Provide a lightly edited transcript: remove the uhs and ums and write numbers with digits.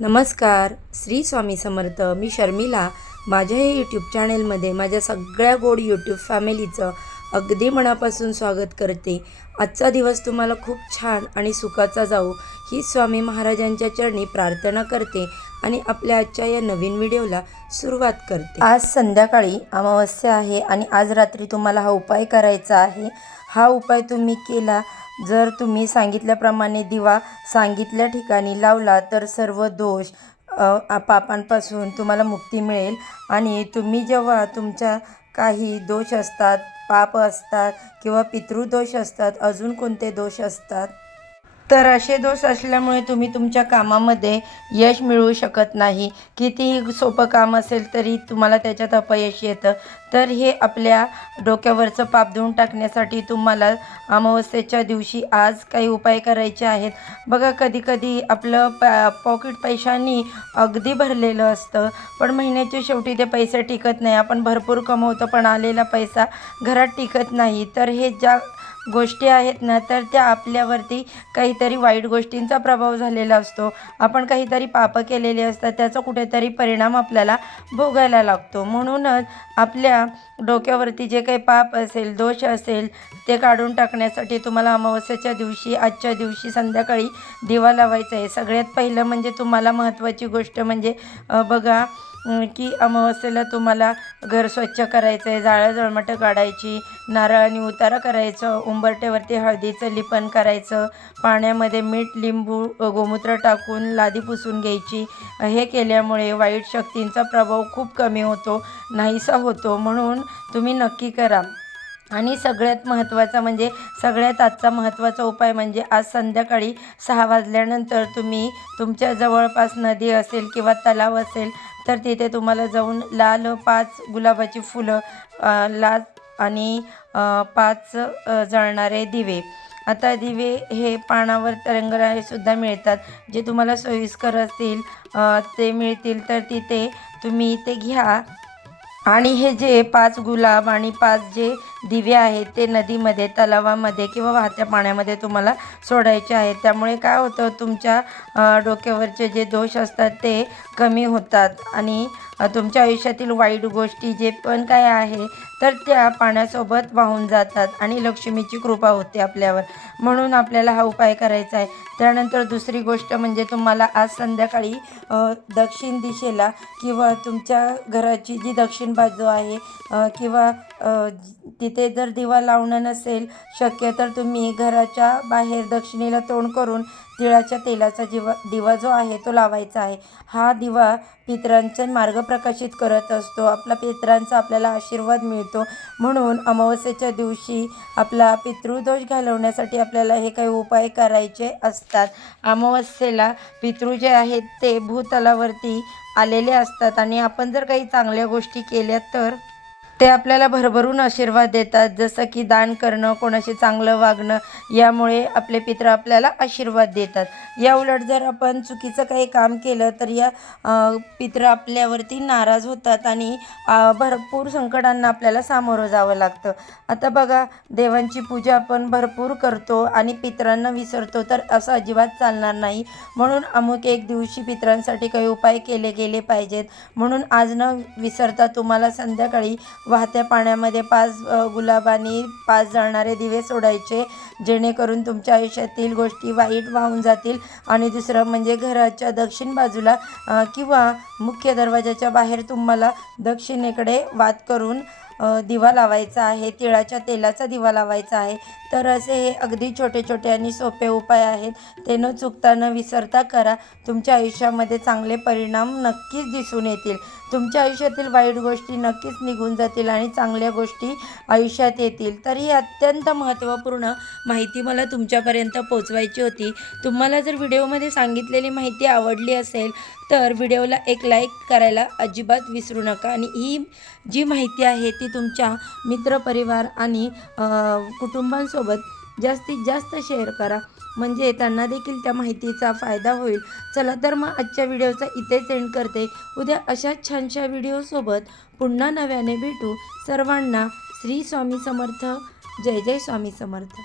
नमस्कार, श्री स्वामी समर्थ. मी शर्मिला. माझ्या हे यूट्यूब चॅनेलमध्ये माझ्या सगळ्या गोड यूट्यूब फॅमिलीचं अगदी मनापासून स्वागत करते. आजचा दिवस तुम्हाला खूप छान आणि सुखाचा जाऊ ही स्वामी महाराजांच्या चरणी प्रार्थना करते आणि आपल्या आजच्या या नवीन व्हिडिओला सुरुवात करते. आज संध्याकाळी अमावस्या आहे आणि आज रात्री तुम्हाला हा उपाय करायचा आहे. हा उपाय तुम्ही केला जर तुम्ही सांगितल्याप्रमाणे दिवा सांगितल्या ठिकाणी लावला तर सर्व दोष पापांपासून तुम्हाला मुक्ती मिळेल. आणि तुम्ही जेव्हा तुमच्या काही दोष असतात, पाप असतात किंवा पितृदोष असतात, अजून कोणते दोष असतात, तर असे दोष असल्यामुळे तुम्ही तुमच्या कामामध्ये यश मिळवू शकत नाही. कितीही सोपं काम असेल तरी तुम्हाला त्याच्यात अपयश येतं. तर हे आपल्या डोक्यावरचं पाप धुवून टाकण्यासाठी तुम्हाला अमावस्येच्या दिवशी आज काही उपाय करायचे आहेत. बघा, कधीकधी आपलं पॉकेट पैशांनी अगदी भरलेलं असतं, पण महिन्याच्या शेवटी ते पैसे टिकत नाही. आपण भरपूर कमवतो पण आलेला पैसा घरात टिकत नाही. तर हे ज्या गोष्टी आहेत ना, तर त्या आपल्यावरती काहीतरी वाईट गोष्टींचा प्रभाव झालेला असतो. आपण काहीतरी पापं केलेली असतात, त्याचा कुठेतरी परिणाम आपल्याला भोगायला लागतो. म्हणूनच आपल्या डोक्यावरती जे काही पाप असेल, दोष असेल, ते काढून टाकण्यासाठी तुम्हाला अमावस्येच्या दिवशी, आजच्या दिवशी संध्याकाळी दिवा लावायचा आहे. सगळ्यात पहिलं म्हणजे तुम्हाला महत्त्वाची गोष्ट म्हणजे बघा की अमावस्येला तुम्हाला घर स्वच्छ करायचं आहे, जाळं जळमटं काढायची, नारळाने उतारा करायचं, उंबरट्यावरती हळदीचं लिपण करायचं, पाण्यामध्ये मीठ, लिंबू, गोमूत्र टाकून लादी पुसून घ्यायची. हे केल्यामुळे वाईट शक्तींचा प्रभाव खूप कमी होतो, नाहीसा होतो. म्हणून तुम्ही नक्की करा. आणि सगळ्यात महत्त्वाचा म्हणजे सगळ्यात आजचा महत्त्वाचा उपाय म्हणजे आज संध्याकाळी 6 वाजल्यानंतर तुम्ही तुमच्या जवळपास नदी असेल किंवा तलाव असेल तर तिथे तुम्हाला जाऊन लाल 5 गुलाबाची फुलं, लाल आणि 5 जळणारे दिवे. आता दिवे हे पानावर तरंगणारे सुद्धा मिळतात, जे तुम्हाला सोयीस्कर असतील ते मिळतील तर तिथे तुम्ही ते घ्या. आणि हे जे 5 गुलाब आणि 5 जे दिवे आहेत ते नदीमध्ये, तलावामध्ये किंवा वाहत्या पाण्यामध्ये तुम्हाला सोडायचे आहेत. त्यामुळे काय होतं, तुमच्या डोक्यावरचे जे दोष असतात ते कमी होतात आणि तुमच्या आयुष्यातील वाईट गोष्टी जे पण काय आहे तर त्या पाण्यासोबत वाहून जातात आणि लक्ष्मीची कृपा होते आपल्यावर. म्हणून आपल्याला हा उपाय करायचा आहे. त्यानंतर दुसरी गोष्ट म्हणजे तुम्हाला आज संध्याकाळी दक्षिण दिशेला किंवा तुमच्या घराची जी दक्षिण बाजू आहे किंवा तिथे जर दिवा लावणं नसेल शक्य तर तुम्ही घराच्या बाहेर दक्षिणेला तोंड करून तिळाच्या तेलाचा दिवा जो आहे तो लावायचा आहे. हा दिवा पितरांचे मार्ग प्रकाशित करत असतो. आपला पितरांचा आपल्याला आशीर्वाद मिळतो. म्हणून अमावस्येच्या दिवशी आपला पितृदोष घालवण्यासाठी आपल्याला हे काही उपाय करायचे असतात. अमावस्येला पितृ जे आहेत ते भूतलावरती आलेले असतात आणि आपण जर काही चांगल्या गोष्टी केल्या तर ते आपल्याला भरभरून आशीर्वाद देतात. जसं की दान करणं, कोणाशी चांगलं वागणं, यामुळे आपले पितृ आपल्याला आशीर्वाद देतात. या उलट जर आपण चुकीचं काही काम केलं तर या पितृ आपल्यावरती नाराज होतात आणि भरपूर संकटांना आपल्याला सामोरं जावं लागतं. आता बघा, देवांची पूजा आपण भरपूर करतो आणि पितरांना विसरतो, तर असं अजिबात चालणार नाही. म्हणून अमुक एक दिवशी पितरांसाठी काही उपाय केले गेले पाहिजेत. म्हणून आज न विसरता तुम्हाला संध्याकाळी वाहत्या पाण्यामध्ये 5 गुलाब आणि 5 जळणारे दिवे सोडायचे, जेणेकरून तुमच्या आयुष्यातील गोष्टी वाईट वाहून जातील. आणि दुसरं म्हणजे घराच्या दक्षिण बाजूला किंवा मुख्य दरवाजाच्या बाहेर तुम्हाला दक्षिणेकडे वात करून दिवा लावायचा आहे, तिळाच्या तेलाचा दिवा लावायचा आहे. तर असे हे अगदी छोटे छोटे आणि सोपे उपाय आहेत. ते न चुकता न विसरता करा. तुमच्या आयुष्यामध्ये चांगले परिणाम नक्कीच दिसून येतील. तुमच्या आयुष्यातील वाईट गोष्टी नक्कीच निघून जातील आणि चांगल्या गोष्टी आयुष्यात येतील. तर ही अत्यंत महत्त्वपूर्ण माहिती मला तुमच्यापर्यंत पोचवायची होती. तुम्हाला जर व्हिडिओमध्ये सांगितलेली माहिती आवडली असेल तर व्हिडिओला एक लाईक करायला अजिबात विसरू नका. आणि ही जी माहिती आहे ती तुमच्या मित्रपरिवार आणि कुटुंबांसोबत जास्तीत जास्त शेअर करा, म्हणजे त्यांना देखील त्या माहितीचा फायदा होईल. चला तर मग आजच्या व्हिडिओचा इथेच एंड करते. उद्या अशाच छानशा व्हिडिओसोबत पुन्हा नव्याने भेटू. सर्वांना श्री स्वामी समर्थ. जय जय स्वामी समर्थ.